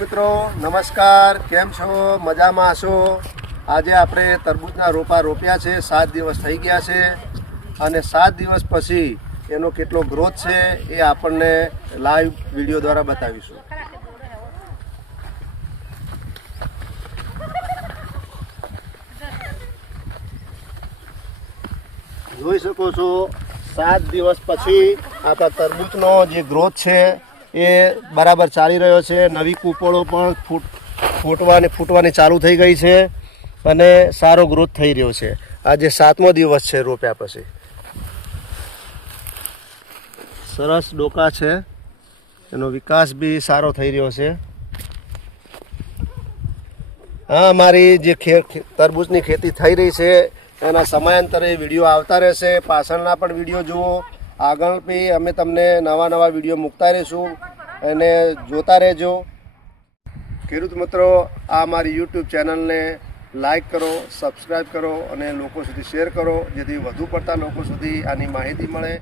મિત્રો નમસ્કાર, કેમ છો? મજામાં હશો? આજે આપણે તરબૂચના રોપા રોપ્યા છે, 7 દિવસ થઈ ગયા છે અને 7 દિવસ પછી એનો કેટલો ગ્રોથ છે એ આપણને લાઈવ વિડીયો દ્વારા બતાવીશું. જોઈ શકો છો 7 દિવસ પછી આપણા તરબૂચનો જે ગ્રોથ છે એ બરાબર ચાલી રહ્યો છે. નવી કૂપળો પણ ફૂટવાની ચાલુ થઈ ગઈ છે અને સારો ગ્રોથ થઈ રહ્યો છે. આજે 7મો દિવસ છે રોપ્યા પછી. સરસ ડોકા છે, એનો વિકાસ બી સારો થઈ રહ્યો છે. હા, અમારી જે તરબૂચની ખેતી થઈ રહી છે એના સમયાંતરે વિડીયો આવતા રહેશે. પાછળના પણ વિડીયો જુઓ, આગળ બી અમે તમને નવા વિડીયો મૂકતા રહીશું અને જોતા રહેજો. ખેડૂત મિત્રો, આ અમારી યુટ્યુબ ચેનલને લાઈક કરો, સબસ્ક્રાઈબ કરો અને લોકો સુધી શેર કરો, જેથી વધુ પડતા લોકો સુધી આની માહિતી મળે.